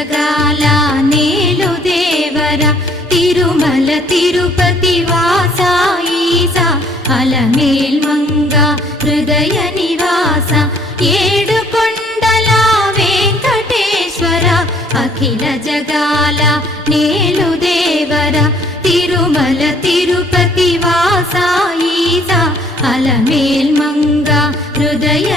జగాల నేలు దేవర తిరుమల తిరుపతి వాస ఈసా అలమేల్మంగ హృదయ నివాస ఏడు కొండల వెంకటేశ్వర అఖిల జగాల నేలు దేవర తిరుమల తిరుపతి వాస ఈసా అలమేల్మంగ హృదయ